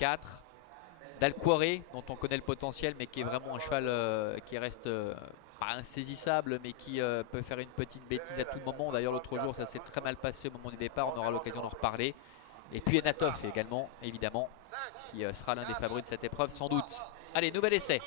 4. Dalquoré, dont on connaît le potentiel, mais qui est vraiment un cheval qui reste pas insaisissable, mais qui peut faire une petite bêtise à tout moment. D'ailleurs, l'autre jour, ça s'est très mal passé au moment du départ. On aura l'occasion d'en reparler. Et puis Enatov également, évidemment, qui sera l'un des favoris de cette épreuve, sans doute. Allez, nouvel essai.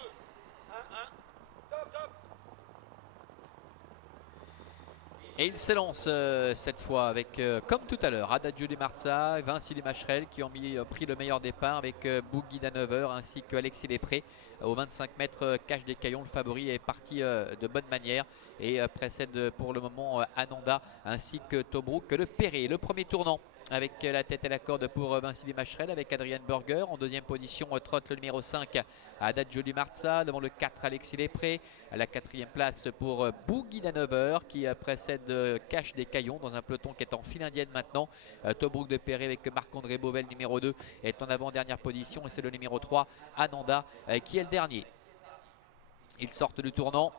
Et il s'élance cette fois avec, comme tout à l'heure, Adagio Di Marza, Vinci Macherel qui ont pris le meilleur départ avec Boogie Danover ainsi qu'Alexis Després. Au 25 mètres, Cache des Caillons, le favori, est parti de bonne manière et précède pour le moment Ananda ainsi que Tobruk de Perret. Le premier tournant avec la tête à la corde pour Vinci Macherel avec Adrian Burger. En deuxième position, trotte le numéro 5 Adagio Di Marza devant le 4 Alexis Després. À la quatrième place pour Boogie Danover qui précède Cache des Caillons dans un peloton qui est en file indienne maintenant. Tobruk de Perret avec Marc-André Beauvais, le numéro 2, est en avant-dernière position et c'est le numéro 3 Ananda qui est le dernier. Ils sortent du tournant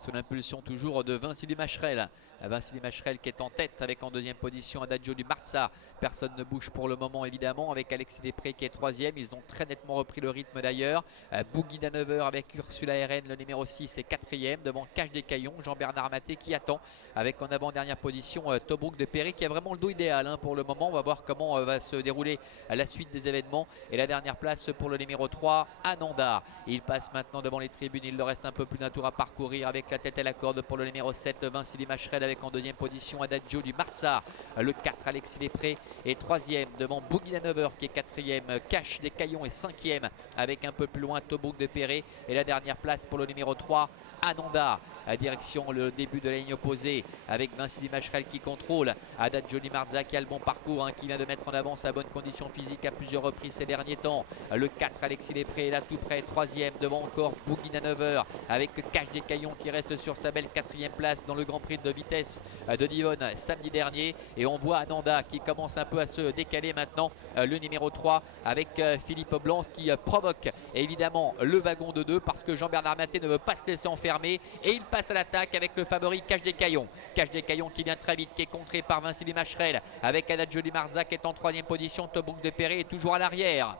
sous l'impulsion toujours de Vinci Macherel. Vinci Macherel qui est en tête avec en deuxième position Adagio Di Marza. Personne ne bouge pour le moment évidemment avec Alexis Després qui est troisième. Ils ont très nettement repris le rythme d'ailleurs. Boogie Danover avec Ursula RN le numéro 6 est quatrième devant Cache des Caillons. Jean-Bernard Maté qui attend avec en avant-dernière position Tobruk de Perret qui a vraiment le dos idéal pour le moment. On va voir comment va se dérouler la suite des événements. Et la dernière place pour le numéro 3 Ananda. Il passe maintenant devant les tribunes. Il leur reste un peu plus d'un tour à parcourir avec la tête à la corde pour le numéro 7 Vinci Macherel avec en deuxième position Adagio Di Marza. Le 4 Alexis Després est troisième devant Boogie Danover qui est quatrième. Cache des Caillons est cinquième avec un peu plus loin Tobruk de Perret. Et la dernière place pour le numéro 3 Ananda. À direction le début de la ligne opposée avec Vinci Macherel qui contrôle. Adagio Di Marza qui a le bon parcours, qui vient de mettre en avant sa bonne condition physique à plusieurs reprises ces derniers temps. Le 4 Alexis Després est là tout près, troisième devant encore Boogie Danover avec Cache des Caillons qui reste sur sa belle quatrième place dans le Grand Prix de vitesse de Divonne samedi dernier. Et on voit Ananda qui commence un peu à se décaler maintenant. Le numéro 3 avec Philippe Blanc qui provoque évidemment le wagon de 2 parce que Jean-Bernard Maté ne veut pas se laisser enfermer et il passe à l'attaque avec le favori Cache des Caillons. Cache des Caillons qui vient très vite, qui est contré par Vinci Macherel avec Adagio Di Marza qui est en troisième position. Tobruk de Perret est toujours à l'arrière.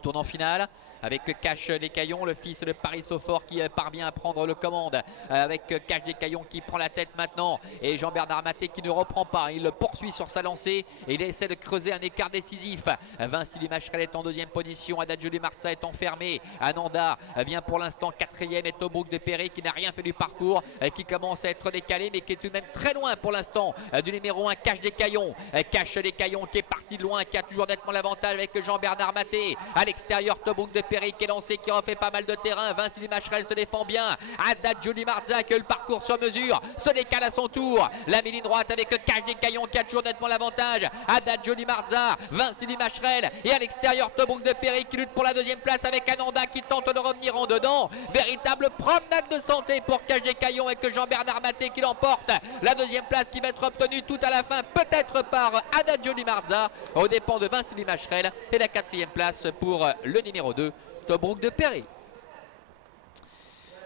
Tournant final avec Cache des Caillons, le fils de Paris Saufort qui parvient à prendre le commande avec Cache des Caillons qui prend la tête maintenant et Jean-Bernard Maté qui ne reprend pas. Il poursuit sur sa lancée et il essaie de creuser un écart décisif. Vinci Macherel est en deuxième position, Adagio Di Marza est enfermé. Ananda vient pour l'instant quatrième et Tobruk de Perret qui n'a rien fait du parcours, qui commence à être décalé mais qui est tout de même très loin pour l'instant du numéro 1 Cache des Caillons. Cache des Caillons qui est parti de loin, qui a toujours nettement l'avantage avec Jean-Bernard Maté. À l'extérieur, Tobruk de Perret qui est lancé, qui refait pas mal de terrain. Vinci Macherel se défend bien. Adagio Di Marza qui a le parcours sur mesure, se décale à son tour. La ligne droite avec Cache des Caillons qui a toujours nettement l'avantage. Adagio Di Marza, Vinci Macherel et à l'extérieur Tobruk de Perret qui lutte pour la deuxième place avec Ananda qui tente de revenir en dedans. Véritable promenade de santé pour Cache des Caillons avec Jean-Bernard Maté qui l'emporte. La deuxième place qui va être obtenue tout à la fin peut-être par Adagio Di Marza aux dépens de Vinci Macherel et la quatrième place pour le numéro 2 Tobruk de Perret.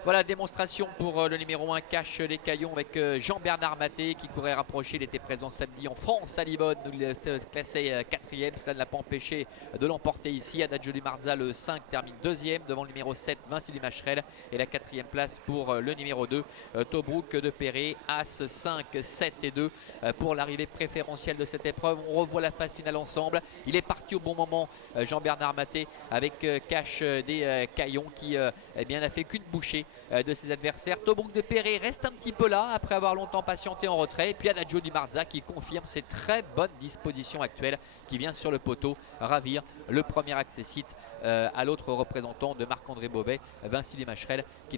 Voilà, démonstration pour le numéro 1 Cache des Caillons avec Jean-Bernard Maté qui courait rapproché. Il était présent samedi en France à Livonne, où il est classé quatrième. Cela ne l'a pas empêché de l'emporter ici. Adagio Di Marza, le 5, termine deuxième devant le numéro 7 Vinci Macherel et la quatrième place pour le numéro 2 Tobruk de Perret. As 5, 7 et 2 pour l'arrivée préférentielle de cette épreuve. On revoit la phase finale ensemble. Il est parti au bon moment, Jean-Bernard Maté, avec Cache des Caillons qui n'a fait qu'une bouchée de ses adversaires. Tobruk de Perret reste un petit peu là après avoir longtemps patienté en retrait. Et puis Adagio Di Marza qui confirme ses très bonnes dispositions actuelles, qui vient sur le poteau ravir le premier accessite à l'autre représentant de Marc-André Beauvais, Vinci Macherel, qui